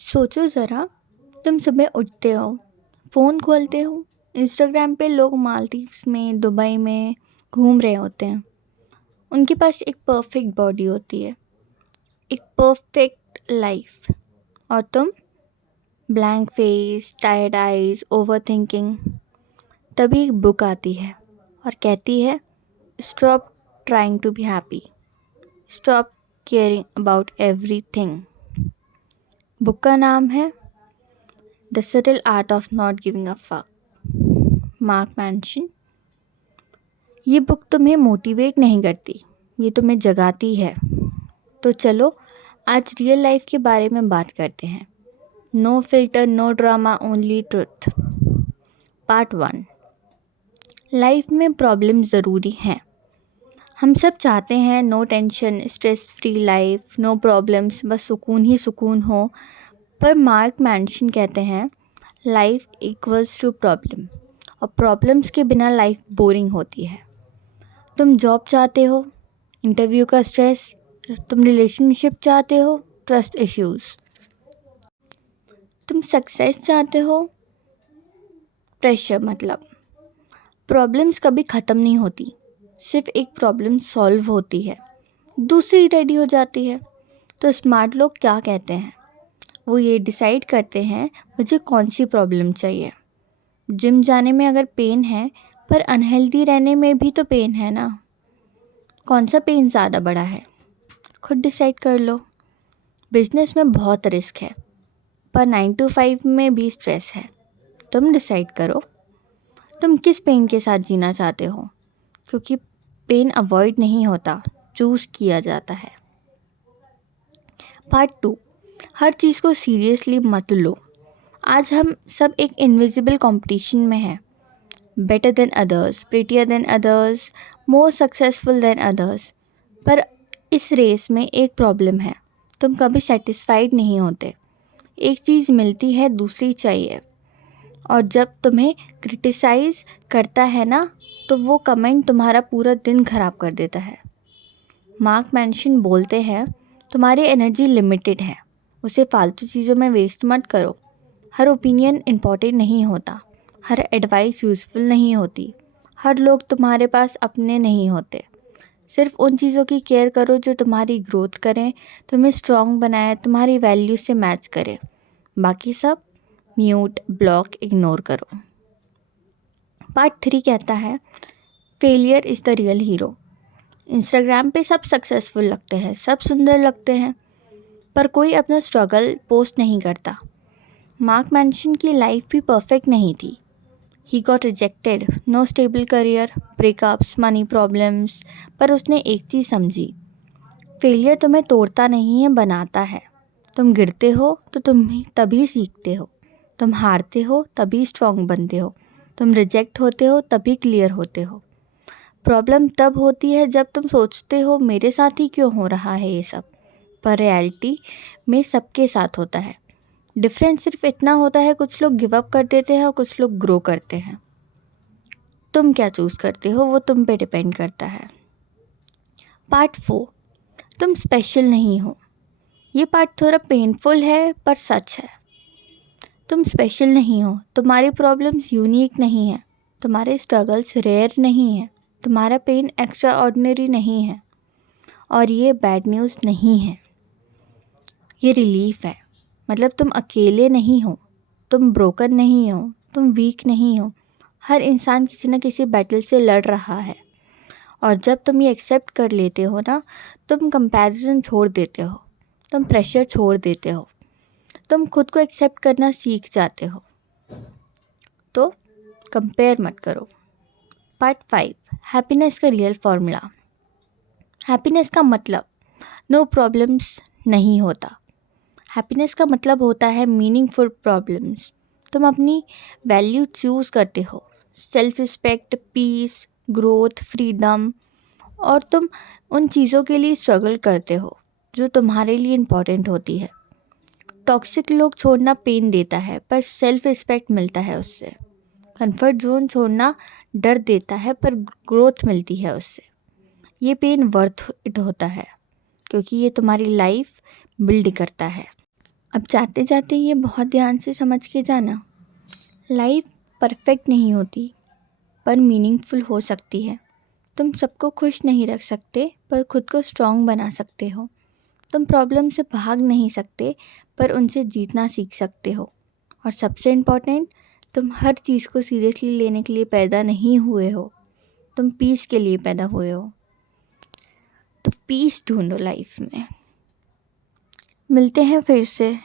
सोचो ज़रा, तुम सुबह उठते हो, फ़ोन खोलते हो, इंस्टाग्राम पे लोग मालदीव्स में, दुबई में घूम रहे होते हैं। उनके पास एक परफेक्ट बॉडी होती है, एक परफेक्ट लाइफ, और तुम blank face, tired eyes, over thinking. तभी एक बुक आती है और कहती है, stop trying to be happy, stop caring about everything. Book का नाम है the subtle art of not giving a fuck, Mark Manson. ये बुक तुम्हें मोटिवेट नहीं करती, ये तुम्हें जगाती है। तो चलो आज रियल लाइफ के बारे में बात करते हैं। No filter, no drama, only truth. Part 1। Life में प्रॉब्लम ज़रूरी हैं। हम सब चाहते हैं no tension, stress free life, no problems, बस सुकून ही सुकून हो। पर मार्क मैंशन कहते हैं लाइफ इक्वल्स टू प्रॉब्लम, और प्रॉब्लम्स के बिना लाइफ बोरिंग होती है। तुम जॉब चाहते हो, इंटरव्यू का स्ट्रेस। तुम रिलेशनशिप चाहते हो, ट्रस्ट इश्यूज। तुम सक्सेस चाहते हो, प्रेशर। मतलब प्रॉब्लम्स कभी ख़त्म नहीं होती, सिर्फ एक प्रॉब्लम सॉल्व होती है, दूसरी रेडी हो जाती है। तो स्मार्ट लोग क्या कहते हैं? वो ये डिसाइड करते हैं मुझे कौन सी प्रॉब्लम चाहिए। जिम जाने में अगर पेन है, पर अनहेल्दी रहने में भी तो पेन है ना। कौन सा पेन ज़्यादा बड़ा है, खुद डिसाइड कर लो। बिजनेस में बहुत रिस्क है, पर 9 to 5 में भी स्ट्रेस है। तुम डिसाइड करो तुम किस पेन के साथ जीना चाहते हो, क्योंकि पेन अवॉइड नहीं होता, चूज़ किया जाता है। पार्ट 2। हर चीज़ को सीरियसली मत लो। आज हम सब एक इनविजिबल कंपटीशन में हैं। Better than others, prettier than others, more successful than others. पर इस रेस में एक प्रॉब्लम है, तुम कभी सेटिस्फाइड नहीं होते। एक चीज़ मिलती है, दूसरी चाहिए। और जब तुम्हें क्रिटिसाइज़ करता है ना, तो वो कमेंट तुम्हारा पूरा दिन ख़राब कर देता है। मार्क मैंशन बोलते हैं तुम्हारी एनर्जी लिमिटेड है, उसे फालतू चीज़ों में वेस्ट मत करो। हर ओपिनियन इम्पॉर्टेंट नहीं होता, हर एडवाइस यूज़फुल नहीं होती, हर लोग तुम्हारे पास अपने नहीं होते। सिर्फ उन चीज़ों की केयर करो जो तुम्हारी ग्रोथ करें, तुम्हें स्ट्रॉन्ग बनाए, तुम्हारी वैल्यू से मैच करें। बाकी सब म्यूट, ब्लॉक, इग्नोर करो। पार्ट 3 कहता है failure is the real hero. Instagram पे सब सक्सेसफुल लगते हैं, सब सुंदर लगते हैं, पर कोई अपना स्ट्रगल पोस्ट नहीं करता। मार्क मैंशन की लाइफ भी परफेक्ट नहीं थी। He got rejected, no stable career, breakups, money problems. पर उसने एक चीज़ समझी, फेलियर तुम्हें तोड़ता नहीं है, बनाता है। तुम गिरते हो तो तुम तभी सीखते हो, तुम हारते हो तभी स्ट्रॉन्ग बनते हो, तुम रिजेक्ट होते हो तभी क्लियर होते हो। प्रॉब्लम तब होती है जब तुम सोचते हो मेरे साथ ही क्यों हो रहा है ये सब, पर रियलिटी में सबके साथ होता है। डिफरेंस सिर्फ इतना होता है, कुछ लोग गिव अप कर देते हैं और कुछ लोग ग्रो करते हैं। तुम क्या चूज़ करते हो वो तुम पे डिपेंड करता है। पार्ट 4। तुम स्पेशल नहीं हो। ये पार्ट थोड़ा पेनफुल है पर सच है। तुम स्पेशल नहीं हो, तुम्हारी प्रॉब्लम्स यूनिक नहीं है, तुम्हारे स्ट्रगल्स रेयर नहीं है, तुम्हारा पेन एक्स्ट्रा ऑर्डिनरी नहीं है। और ये बैड न्यूज़ नहीं है, ये रिलीफ है। मतलब तुम अकेले नहीं हो, तुम ब्रोकन नहीं हो, तुम वीक नहीं हो। हर इंसान किसी न किसी बैटल से लड़ रहा है। और जब तुम ये एक्सेप्ट कर लेते हो ना, तुम कंपैरिजन छोड़ देते हो, तुम प्रेशर छोड़ देते हो, तुम खुद को एक्सेप्ट करना सीख जाते हो। तो कंपेयर मत करो। पार्ट 5। हैप्पीनेस का रियल फॉर्मूला। हैप्पीनेस का मतलब नो प्रॉब्लम्स नहीं होता। हैप्पीनेस का मतलब होता है मीनिंगफुल प्रॉब्लम्स। तुम अपनी वैल्यू चूज़ करते हो, self respect, peace, growth, freedom. और तुम उन चीज़ों के लिए स्ट्रगल करते हो जो तुम्हारे लिए इम्पॉर्टेंट होती है। टॉक्सिक लोग छोड़ना पेन देता है, पर सेल्फ रिस्पेक्ट मिलता है उससे। कंफर्ट जोन छोड़ना डर देता है, पर ग्रोथ मिलती है उससे। ये पेन वर्थ इट होता है, क्योंकि ये तुम्हारी लाइफ बिल्ड करता है। अब जाते जाते ये बहुत ध्यान से समझ के जाना, लाइफ परफेक्ट नहीं होती पर मीनिंगफुल हो सकती है। तुम सबको खुश नहीं रख सकते पर खुद को स्ट्रॉन्ग बना सकते हो। तुम प्रॉब्लम से भाग नहीं सकते पर उनसे जीतना सीख सकते हो। और सबसे इम्पॉर्टेंट, तुम हर चीज़ को सीरियसली लेने के लिए पैदा नहीं हुए हो, तुम पीस के लिए पैदा हुए हो। तो पीस ढूंढो लाइफ में। मिलते हैं फिर से।